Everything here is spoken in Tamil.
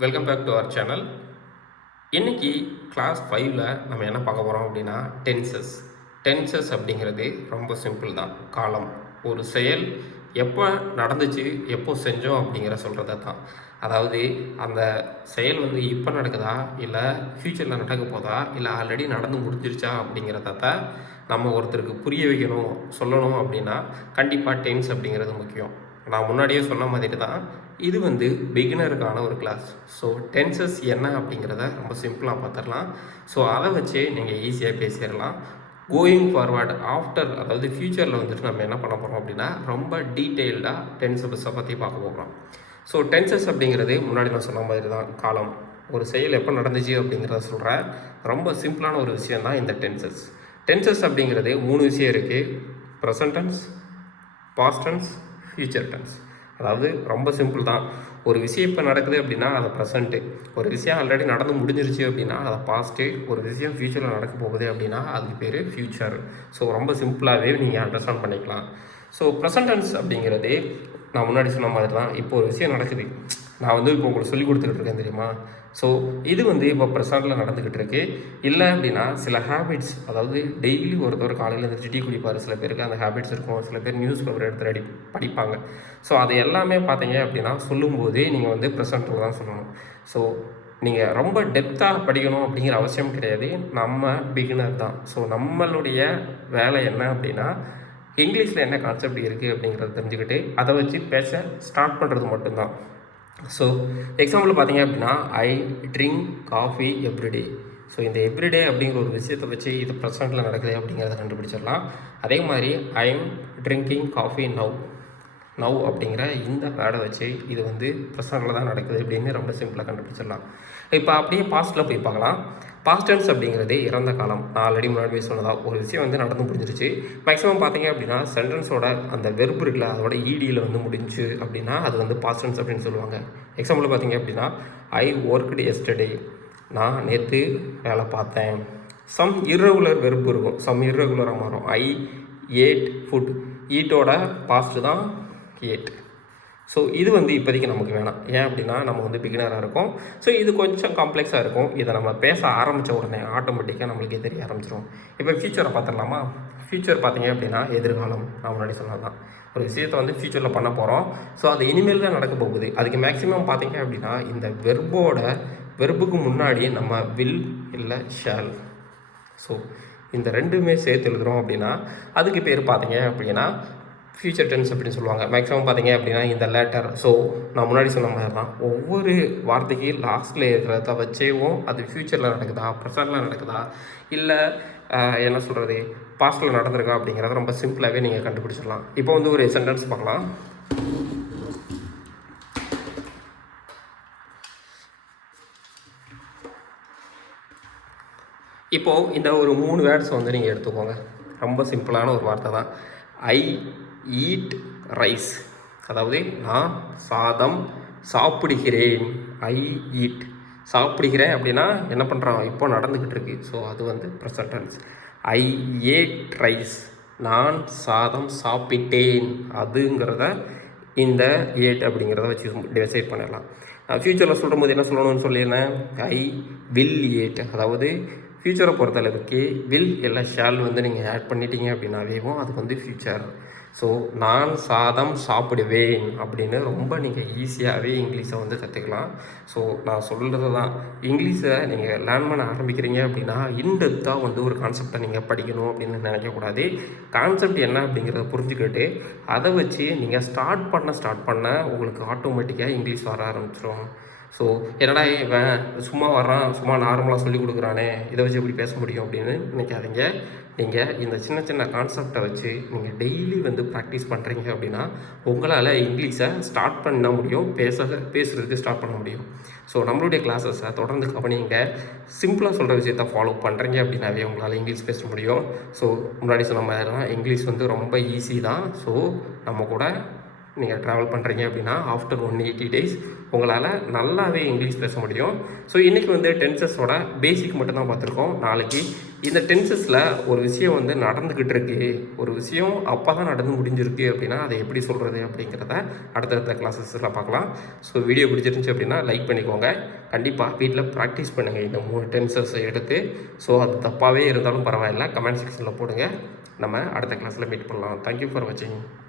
Welcome back to our channel. இன்னைக்கு கிளாஸ் 5ல் நம்ம என்ன பார்க்க போகிறோம் அப்படின்னா டென்சஸ். டென்சஸ் அப்படிங்கிறது ரொம்ப சிம்பிள் தான். காலம், ஒரு செயல் எப்போ நடந்துச்சு, எப்போ செஞ்சோம் அப்படிங்கிற சொல்கிறத தான். அதாவது அந்த செயல் வந்து இப்போ நடக்குதா, இல்லை ஃப்யூச்சரில் நடக்க போதா, இல்லை ஆல்ரெடி நடந்து முடிஞ்சிருச்சா அப்படிங்கிறத தான் நம்ம ஒருத்தருக்கு புரிய வைக்கணும், சொல்லணும் அப்படின்னா கண்டிப்பாக டென்ஸ் அப்படிங்கிறது முக்கியம். நான் முன்னாடியே சொன்ன மாதிரி தான் இது வந்து பிகினருக்கான ஒரு கிளாஸ். ஸோ டென்சஸ் என்ன அப்படிங்கிறத ரொம்ப சிம்பிளாக பார்த்துடலாம். ஸோ அதை வச்சு நீங்கள் ஈஸியாக பேசிடலாம். கோயிங் ஃபார்வர்ட் ஆஃப்டர், அதாவது ஃப்யூச்சரில் வந்துட்டு நம்ம என்ன பண்ண போகிறோம் அப்படின்னா ரொம்ப டீட்டெயில்டாக டென்சஸை பற்றி பார்க்க போகிறோம். ஸோ டென்சஸ் அப்படிங்கிறது முன்னாடி நான் சொன்ன மாதிரி தான் காலம், ஒரு செயல் எப்போ நடந்துச்சு அப்படிங்கிறத சொல்கிறேன். ரொம்ப சிம்பிளான ஒரு விஷயம் தான் இந்த டென்சஸ். டென்சஸ் அப்படிங்கிறது 3 விஷயம் இருக்குது: present tense, past tense, future tense. அதாவது ரொம்ப சிம்பிள் தான். ஒரு விஷயம் இப்போ நடக்குது அப்படின்னா அதை ப்ரெசண்ட்டு, ஒரு விஷயம் ஆல்ரெடி நடந்து முடிஞ்சிருச்சு அப்படின்னா அதை பாஸ்ட்டு, ஒரு விஷயம் ஃப்யூச்சரில் நடக்க போகுது அப்படின்னா அதுக்கு பேர் ஃப்யூச்சர். ஸோ ரொம்ப சிம்பிளாகவே நீங்கள் அண்டர்ஸ்டாண்ட் பண்ணிக்கலாம். ஸோ ப்ரெசன்ட் டென்ஸ் அப்படிங்கிறது நான் முன்னாடி சொன்ன மாதிரி தான். இப்போ ஒரு விஷயம் நடக்குது, நான் வந்து இப்போ உங்களுக்கு சொல்லி கொடுத்துக்கிட்டு இருக்கேன் தெரியுமா. ஸோ இது வந்து இப்போ ப்ரெசண்ட்டில் நடந்துக்கிட்டு இருக்கு. இல்லை அப்படின்னா சில ஹேபிட்ஸ், அதாவது டெய்லி ஒருத்தர் காலையில் எழுந்திரிச்சு டீ குடிப்பார், சில பேருக்கு அந்த ஹேபிட்ஸ் இருக்கும், சில பேர் நியூஸ் பேப்பர் எடுத்து படிப்பாங்க. ஸோ அது எல்லாமே பார்த்தீங்க அப்படின்னா சொல்லும்போதே நீங்கள் வந்து ப்ரெசண்ட்டில் தான் சொல்லணும். ஸோ நீங்கள் ரொம்ப டெப்த்தாக படிக்கணும் அப்படிங்கிற அவசியம் கிடையாது. நம்ம பிகினர் தான். ஸோ நம்மளுடைய வேலை என்ன அப்படின்னா இங்கிலீஷில் என்ன கான்செப்ட் இருக்குது அப்படிங்கிறத தெரிஞ்சுக்கிட்டு அதை வச்சு பேச ஸ்டார்ட் பண்ணுறது மட்டும்தான். ஸோ எக்ஸாம்பிள் பார்த்தீங்க அப்படின்னா ஐ ட்ரிங்க் காஃபி எவ்ரிடே. ஸோ இந்த எவ்ரிடே அப்படிங்கிற ஒரு விஷயத்தை வச்சு இது ப்ரெசண்ட்டில் நடக்குது அப்படிங்கிறத கண்டுபிடிச்சிடலாம். அதே மாதிரி I am drinking coffee now அப்படிங்கிற இந்த வேர்டை வச்சு இது வந்து ப்ரெசண்ட்டில் தான் நடக்குது அப்படின்னு ரொம்ப சிம்பிளாக கண்டுபிடிச்சிடலாம். இப்போ அப்படியே பாஸ்ட்டில் போய் பார்க்கலாம். பாஸ்ட் டென்ஸ் அப்படிங்கிறது இறந்த காலம். நான் ஆல்ரெடி முன்னாடி சொன்னதா ஒரு விஷயம் வந்து நடந்து முடிஞ்சிருச்சு. மேக்ஸிமம் பார்த்தீங்க அப்படின்னா சென்டென்ஸோட அந்த வெர்பு இருக்குல்ல, அதோட ஈடியில் வந்து முடிஞ்சு அப்படின்னா அது வந்து பாஸ்ட் டென்ஸ் அப்படின்னு சொல்லுவாங்க. எக்ஸாம்பிள் பார்த்தீங்க அப்படின்னா ஐ ஒர்க்டு எஸ்டர்டே, நான் நேற்று வேலை பார்த்தேன். சம் இர்ரெகுலர் வெர்பு இருக்கும், சம் இர்ரெகுலராக மாறும். ஐ ஏட் ஃபுட், ஈட்டோட பாஸ்ட்டு தான் ஏட். ஸோ இது வந்து இப்போதைக்கு நமக்கு வேணாம். ஏன் அப்படின்னா நம்ம வந்து பிகினராக இருக்கோம். ஸோ இது கொஞ்சம் காம்ப்ளெக்ஸாக இருக்கும். இதை நம்ம பேச ஆரம்பித்த உடனே ஆட்டோமேட்டிக்காக நம்மளுக்கே தெரிய ஆரம்பிச்சிடும். இப்போ ஃப்யூச்சரை பார்த்துடலாமா. ஃப்யூச்சர் பார்த்தீங்க அப்படின்னா எதிர்காலம். நான் முன்னாடி சொன்னது தான், ஒரு விஷயத்தை வந்து ஃப்யூச்சரில் பண்ண போகிறோம். ஸோ அது இனிமேல் தான் நடக்க போகுது. அதுக்கு மேக்ஸிமம் பார்த்தீங்க அப்படின்னா இந்த வெர்புக்கு முன்னாடி நம்ம வில் இல்லை ஷால். ஸோ இந்த ரெண்டுமே சேர்த்து எழுதுகிறோம் அப்படின்னா அதுக்கு பேர் பார்த்தீங்க அப்படின்னா ஃப்யூச்சர் டென்ஸ் அப்படின்னு சொல்லுவாங்க. மேக்ஸிமம் பார்த்தீங்க அப்படின்னா இந்த லேட்டர். ஸோ நான் முன்னாடி சொன்ன மாதிரி தான் ஒவ்வொரு வார்த்தைக்கு லாஸ்ட்டில் இருக்கிறத வச்சேவும் அது ஃப்யூச்சரில் நடக்குதா, ப்ரெசண்டில் நடக்குதா, இல்லை என்ன சொல்கிறது பாஸ்ட்டில் நடந்திருக்கா அப்படிங்கிறத ரொம்ப சிம்பிளாகவே நீங்கள் கண்டுபிடிச்சிடலாம். இப்போ வந்து ஒரு சென்டென்ஸ் பார்க்கலாம். இப்போது இந்த ஒரு 3 வேர்ட்ஸ் வந்து நீங்கள் எடுத்துக்கோங்க. ரொம்ப சிம்பிளான ஒரு வார்த்தை தான். ஐ ஈட் ரைஸ், அதாவது நான் சாதம் சாப்பிடுகிறேன். ஐ ஈட், சாப்பிடுகிறேன் அப்படின்னா என்ன பண்ணுறான், இப்போ நடந்துக்கிட்டு இருக்கு. ஸோ அது வந்து present tense. I ate rice, நான் சாதம் சாப்பிட்டேன். அதுங்கிறத இந்த ஏட் அப்படிங்கிறத வச்சு டிசைட் பண்ணிடலாம். ஃப்யூச்சரில் சொல்லும் போது என்ன சொல்லணும்னு சொல்லியிருந்தேன், ஐ வில் ஏட். அதாவது ஃப்யூச்சரை பொறுத்தளவுக்கு வில் இல்லை ஷால் வந்து நீங்கள் ஆட் பண்ணிட்டீங்க அப்படின்னாவேவும் அதுக்கு வந்து ஃப்யூச்சர். ஸோ நான் சாதம் சாப்பிடுவேன் அப்படின்னு ரொம்ப நீங்கள் ஈஸியாகவே இங்கிலீஷை வந்து கற்றுக்கலாம். ஸோ நான் சொல்கிறது தான், இங்கிலீஷை நீங்கள் லேர்ன் பண்ண ஆரம்பிக்கிறீங்க அப்படின்னா இன்டெப்த்தாக வந்து ஒரு கான்செப்டை நீங்கள் படிக்கணும் அப்படின்னு நினைக்கக்கூடாது. கான்செப்ட் என்ன அப்படிங்கிறத புரிஞ்சுக்கிட்டு அதை வச்சு நீங்கள் ஸ்டார்ட் பண்ண உங்களுக்கு ஆட்டோமேட்டிக்காக இங்கிலீஷ் வர ஆரம்பிச்சிடும். ஸோ என்னடா இவன் சும்மா வர்றான், சும்மா நார்மலாக சொல்லி கொடுக்குறானே, இதை வச்சு எப்படி பேச முடியும் அப்படின்னு நினைக்காதீங்க. நீங்கள் இந்த சின்ன சின்ன கான்செப்டை வச்சு நீங்கள் டெய்லி வந்து ப்ராக்டிஸ் பண்ணுறீங்க அப்படின்னா உங்களால் இங்கிலீஷை ஸ்டார்ட் பண்ண முடியும், பேசுகிறதுக்கு ஸ்டார்ட் பண்ண முடியும். ஸோ நம்மளுடைய கிளாஸஸை தொடர்ந்து கவனிங்க. சிம்பிளாக சொல்கிற விஷயத்தை ஃபாலோ பண்ணுறீங்க அப்படின்னாவே உங்களால் இங்கிலீஷ் பேச முடியும். ஸோ முன்னாடி சொன்ன மாதிரி தான் இங்கிலீஷ் வந்து ரொம்ப ஈஸி தான். ஸோ நம்ம கூட நீங்கள் ட்ராவல் பண்ணுறீங்க அப்படின்னா ஆஃப்டர் 180 டேஸ் உங்களால் நல்லாவே இங்கிலீஷ் பேச முடியும். ஸோ இன்றைக்கி வந்து டென்சஸோட பேசிக் மட்டும்தான் பார்த்துருக்கோம். நாளைக்கு இந்த டென்சஸில் ஒரு விஷயம் வந்து நடந்துக்கிட்டு இருக்கு, ஒரு விஷயம் அப்போ தான் நடந்து முடிஞ்சிருக்கு அப்படின்னா அதை எப்படி சொல்கிறது அப்படிங்கிறத அடுத்தடுத்த கிளாஸஸில் பார்க்கலாம். ஸோ வீடியோ பிடிச்சிருந்துச்சி அப்படின்னா லைக் பண்ணிக்கோங்க. கண்டிப்பாக வீட்டில் ப்ராக்டிஸ் பண்ணுங்கள் இந்த 3 டென்சஸை எடுத்து. ஸோ அது தப்பாகவே இருந்தாலும் பரவாயில்ல, கமெண்ட் செக்ஷனில் போடுங்க. நம்ம அடுத்த கிளாஸில் மீட் பண்ணலாம். தேங்க்யூ ஃபார் வாட்சிங்.